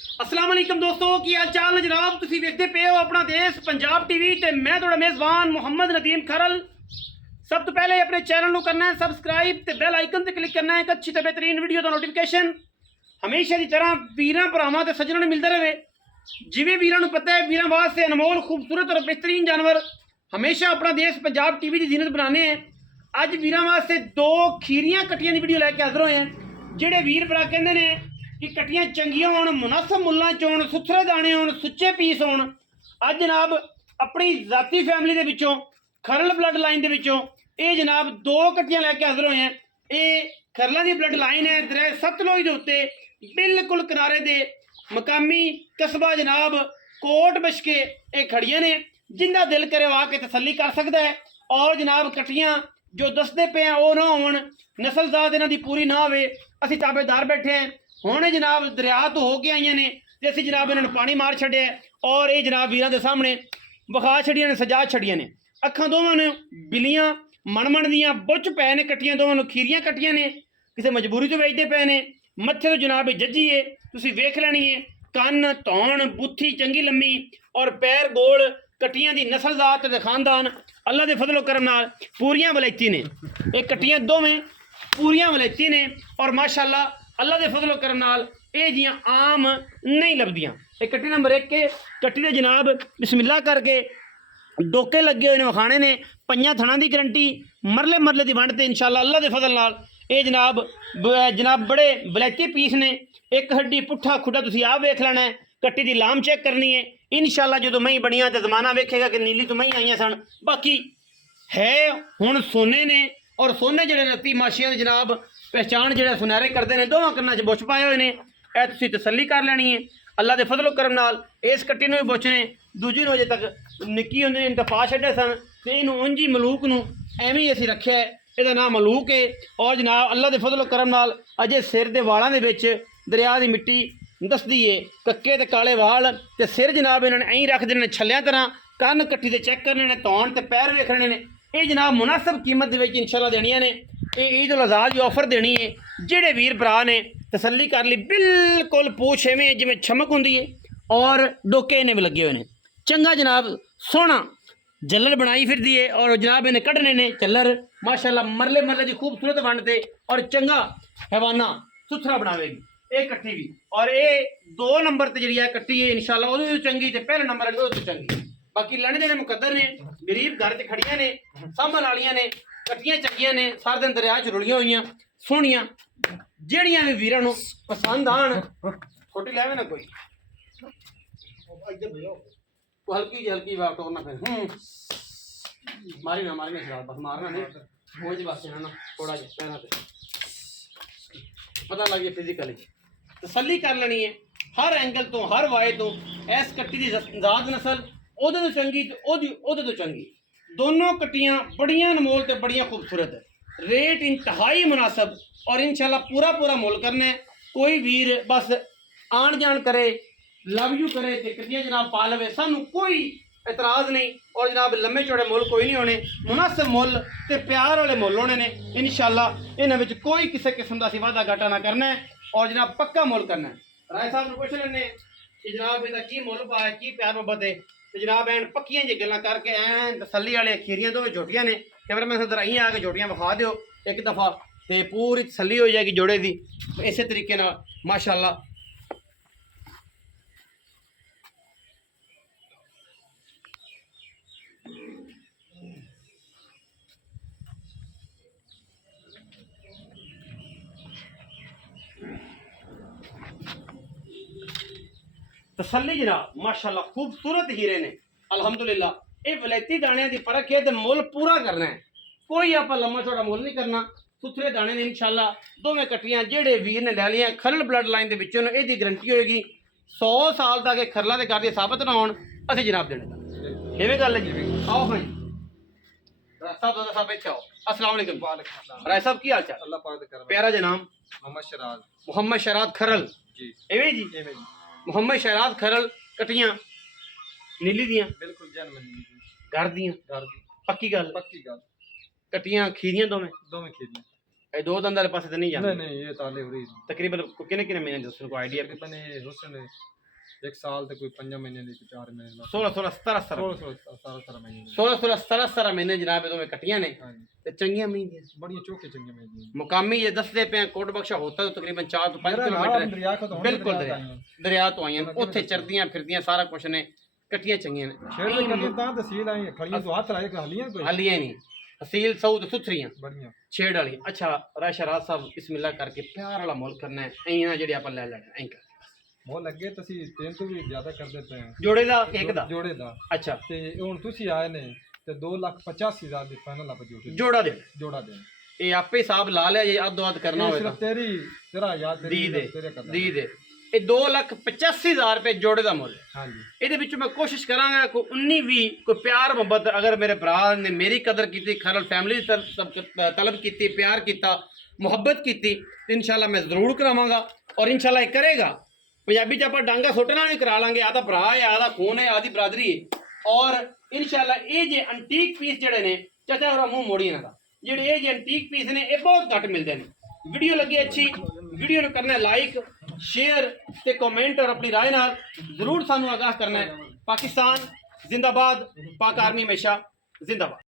अस्सलाम वालेकुम दोस्तों की हाल चाल है जनाब। तुसीं वेखदे पे हो अपना देश पंजाब टीवी ते मैं तुहाडा मेज़बान मुहम्मद नदीम खरल। सब तो पहले अपने चैनल को करना है सबसक्राइब ते बेल आइकन ते क्लिक करना है एक अच्छी ते बेहतरीन वीडियो का नोटिफिकेशन हमेशा की तरह वीरां भरावां ते सज्जनां नूं मिलदा रहे। जिवें वीरां नूं पता है वीरां वास्ते अनमोल खूबसूरत और बेहतरीन जानवर हमेशा अपना देश पंजाब टीवी की जीनत बनाने हैं। अज वीरां वास्ते दो खीरियां कट्टियां की वीडियो लैके हाजिर होए हैं। जिहड़े वीर भरा कहंदे ने कि कट्टियां चंगियां होण, मुनासब मुल्लां च होण, सुथरे दाने होण, सुच्चे पीस होण। अज जनाब अपनी जाती फैमिली दे विचों खरल ब्लड लाइन दे विचों ये जनाब दो कट्टियां लैके हाजिर होए हैं। ये खरलों की ब्लड लाइन है। दरिया सतलुज के उत्ते बिल्कुल किनारे दे मकामी कस्बा जनाब कोट बशके ये खड़ियां ने। जिंदा दिल करे आके तसल्ली कर सकता है। और जनाब कट्टियां जो दसते पे हैं वो ना होण, नस्लजात इन्हां दी पूरी ना होवे। असीं ताबेदार बैठे हैं हुण जनाब दरिया तो हो के आईयां ने ते असीं जनाब इन्हां नूं पानी मार छड्डिया और ये जनाब वीरां दे सामने विखा छड़ियां ने, सजा छड़ियां ने। अखां दोवां ने बिलियां मणमण दियां बुच पै ने। कट्टियां दोवां नूं खीरियां कट्टियां ने, किसी मजबूरी तो वेचदे पे ने। मत्थे तो जनाब जज्जी है, तुसीं वेख लैणी है। कन्न धौण बुत्थी चंगी लम्मी और पैर गोल। कट्टियां दी नस्लजात ते खानदान अल्लाह दे फजलो करम नाल पूरियां वलैती ने। ये कट्टियां दोवें पूरियां वलैती ने और माशाअल्लाह अल्लाह दे फजलो करम नाल ये जियां आम नहीं लभदियां। ये कट्टी नंबर 1 के कट्टी दे जनाब बिस्मिल्लाह करके डोके लगे हुए ने वखाने ने। पंजां थणां दी गारंटी मरले मरले दी वंड ते इंशाअल्लाह अल्लाह दे फजल नाल ये जनाब बड़े वलैती पीस ने। एक हड्डी पुट्ठा खुड्डा तुसीं आप वेख लेना है। कट्टी दी लाम चेक करनी है इंशाअल्लाह। जो मई बनिया तो जमाना वेखेगा कि नीली तो मई आईयां सन। बाकी है हुण सोने ने और सोने जिहड़े रत्ती माशियां जनाब पहचान जिहड़े सुनहरे करते हैं। दोवां कन्नां च बुछ पाए हुए ने। ए तुसीं तसल्ली कर लैनी है अल्लाह दे फजलो करम नाल। इस कट्टी नूं भी बुछ ने, दूजी नूं अजे तक निक्की होंदी ने पा छड्डे सन ते इहनूं उंज ही मलूक नूं एवें ही असीं रखिआ है। इहदा नाम मलूक है और जनाब अल्लाह दे फजलो करम नाल अजे सिर दे वालां दे विच दरिया दी मिट्टी दसदी है। कक्के ते काले वाल ते सिर जनाब इन्होंने ऐं रख देने छल्लियां तरह। कन्न कट्टी ते चेक करने ने, धौण ते पैर वेखने ने। ये जनाब मुनासब कीमत दे विच इंशाअल्लाह देनियां ने। ये ईद उल अज़हा की ऑफर देनी है। जिहड़े वीर भरा ने तसल्ली कर ली, बिल्कुल पूछ एवें जिवें चमक हुंदी है और डोके इन्हें भी लगे हुए हैं। चंगा जनाब सोहना जल्लर बनाई फिरदी है और जनाब इन्हें कढ़ने ने चल्लर माशाअल्लाह मरले मरले की खूबसूरत वंडते और चंगा हैवाना सुथरा बनावेगी ये कट्टी भी। और ये 2 नंबर ते जिहड़ी है कट्टी है इंशाअल्लाह ओहदे तो चंगी ते पहले नंबर ओहदे तो चंगी। बाकी लैणे देने मुकद्दर ने, गरीब घर च खड़ियां ने, सामभल वालियां ने। कट्टियां चंगियां ने, सारे दिन दरिया च रुलियां हुईयां सोहणियां। ਜਿਹੜੀਆਂ भी वीरां नूं पसंद आण छोटी लैवे ना कोई हल्की बात टोरना फिर मारी ना शराब बस मारना नहीं वो जी बस ना थोड़ा जिहा पैरां ते पता लग गया फिजिकली तसल्ली कर लेनी है हर एंगल तो हर वाए तो। इस कट्टी की जात नस्ल ओहदे तो चंगी ते ओहदे तो चंगी। दोनों कट्टियां बड़ियां अनमोल ते बड़ियां खूबसूरत है। रेट इंतहाई मुनासब और इंशाअल्लाह पूरा मुल करना है। कोई वीर बस आन जान करे लव यू करे ते कट्टियां जनाब पा लवे, सानू कोई एतराज़ नहीं। और जनाब लम्बे चौड़े मुल कोई नहीं होने, मुनासिब मुल ते प्यार वाले मुल होने ने इंशाअल्लाह। इन्हां विच कोई किसी किस्म का असीं वादा घाटा ना करना है और जनाब पक्का मुल करना है। राय साहब नूं पुछ लैने कि जनाब इहदा की मुल पा है, की प्यार मोहब्बत है। तो जनाब एन पक्कियां जी गल्लां करके ऐन तसल्ली वाले खीरियां दोवें झोटियां ने। कैमरामैन साहब इं आके झोटियां विखा दिओ एक दफ़ा तो पूरी तसल्ली हो जाएगी जोड़े की। इस तरीके नाल माशाअल्लाह तसल्ली जनाब माशाअल्लाह खूबसूरत हीरे ने अल्हम्दुलिल्लाह। ये वलैती दाणियां दी परख है तो मुल पूरा करना है। कोई आप लम्मा छोटा मुल नहीं करना। सुथरे दाने ने इंशाअल्लाह। दोवें कट्टियां जेड़े वीर ने लै लियां खरल ब्लड लाइन के विचों इहदी गारंटी होएगी 100 साल तक खरला के घर साबित ना होण असीं जनाब देने इवें गल है जी। आओ हाँ जी राय साहब इत्थे आओ। अस्सलाम वालेकुम राय साहब की हाल चाल? अल्लाह पाक दे करम। प्यारा जी नाम? मोहम्मद शराद खरल जी। इवें जी मोहम्मद शराद खरल। कट्टियां नीली दियां बिल्कुल जनमन घर दियां घर दी पक्की गल? पक्की गल। कट्टियां खीरियां दोवें दोवें खीरियां ਇਹ ਦੋ ਦੰਦ ਵਾਲੇ ਪਾਸੇ ਤੇ ਨਹੀਂ ਜਾਂਦੇ नहीं ये ताले हो रही ਤਕਰੀਬਨ ਕਿੰਨੇ ਕਿੰਨੇ ਮਹੀਨੇ ਦੱਸੋ ਕੋਈ ਆਈਡੀਆ तकरीबन ये हुसन है 1 साल तक कोई 5 महीने की 4 महीने का 16 16 17 17 17 महीने 16 16 17 17 ਮਹੀਨੇ ਜਨਾਬ ਇਹ ਦੋਵੇਂ ਕੱਟੀਆਂ ਨੇ हाँ जी ਤੇ ਚੰਗੀਆਂ ਮਹੀਨੇ बड़ी चौके चंगे महीने ਮੁਕਾਮੀ ਇਹ ਦੱਸਦੇ ਪਏ ਕੋਟ ਬਖਸ਼ਾ ਹੋਤਾ ਤਾਂ ਤਕਰੀਬਨ 4 ਤੋਂ 5 ਕਿਲੋਮੀਟਰ दरिया का तो ਬਿਲਕੁਲ ਦਰਿਆ ਤੋਂ ਆਈਆਂ ਉੱਥੇ ਚਰਦੀਆਂ ਫਿਰਦੀਆਂ ਸਾਰਾ ਕੁਝ ਨੇ ਕੱਟੀਆਂ ਚੰਗੀਆਂ ਨੇ छेड़ के कभी ता तहसील आई खड़ियां तो हाथ लाए हलियां कोई ਹਾਲੀਆਂ ਨਹੀਂ ਹਸੀਲ ਸਊਦ ਸੁਥਰੀਆਂ बढ़िया ਛੇੜ ਵਾਲੀ ਅੱਛਾ ਰਾਸ਼ਰਾਜ ਸਾਹਿਬ ਬਿਸਮਿਲ੍ਲਾ ਕਰਕੇ ਪਿਆਰ ਵਾਲਾ ਮੁੱਲ ਕਰਨਾ ਹੈ ਐਂ ਜਿਹੜੇ ਆਪਾਂ ਲੈ ਲੈਣਾ ਐਂ ਕਰ वो लगे तसी 3 तो भी ज्यादा कर देते हैं ਜੋੜੇ ਦਾ ਇੱਕ ਦਾ जोड़े दा ਅੱਛਾ ते हुन तुसी आए ने ते 2,85,000 दी फाइनल आप जोड़े ਜੋੜਾ ਦੇ जोड़ा दे ਇਹ ਆਪੇ ਹਿਸਾਬ ਲਾ ਲਿਆ ਜੇ ਅੱਧੋ ਅੱਧ ਕਰਨਾ ये ਹੋਵੇ ਤਾਂ सिर्फ तेरा याद ਦੀ ਦੇ तेरे कर ਦੀ ਦੇ ਇਹ 2,85,000 ਰੁਪਏ ਜੋੜੇ ਦਾ ਮੁੱਲ ਹੈ हां जी ਇਹਦੇ ਵਿੱਚ ਮੈਂ ਕੋਸ਼ਿਸ਼ ਕਰਾਂਗਾ ਕੋਈ 19 ਵੀ ਕੋਈ ਪਿਆਰ ਮੁਹੱਬਤ ਅਗਰ ਮੇਰੇ ਭਰਾ ਨੇ ਮੇਰੀ ਕਦਰ ਕੀਤੀ ਖਰਲ ਫੈਮਿਲੀ ਤਲਬ ਕੀਤੀ ਪਿਆਰ ਕੀਤਾ ਮੁਹੱਬਤ ਕੀਤੀ ਤੇ ਇਨਸ਼ਾਅੱਲਾ ਮੈਂ ਜ਼ਰੂਰ ਕਰਾਵਾਂਗਾ ਔਰ ਇਨਸ਼ਾਅੱਲਾ ਇਹ ਕਰੇਗਾ ਪੰਜਾਬੀ ਚ ਆਪਾਂ ਡਾਂਗਾ ਸੁੱਟਣਾ ਵੀ ਕਰਾ ਲਾਂਗੇ ਆਦਾ ਭਰਾ ਹੈ ਆਦਾ ਖੂਨ ਹੈ ਆਦੀ ਬਰਾਦਰੀ ਹੈ ਔਰ ਇਨਸ਼ਾਅੱਲਾ ਇਹ ਜੇ ਐਂਟੀਕ ਪੀਸ ਜਿਹੜੇ ਨੇ ਚਾਚਾ ਹੋਰਾ ਮੂੰਹ ਮੋੜੀ ਇਹਨਾਂ ਦਾ ਜਿਹੜੇ ਇਹ ਜੇ ਐਂਟੀਕ ਪੀਸ ਨੇ ਇਹ ਬਹੁਤ ਘੱਟ ਮਿਲਦੇ ਨੇ ਵੀਡੀਓ ਲੱਗੀ ਅੱਛੀ ਵੀਡੀਓ ਨੂੰ ਕਰਨਾ ਲਾਈਕ शेयर ते कमेंट और अपनी राय नाल जरूर सानू आगाह करना है। पाकिस्तान जिंदाबाद, पाक आर्मी हमेशा जिंदाबाद।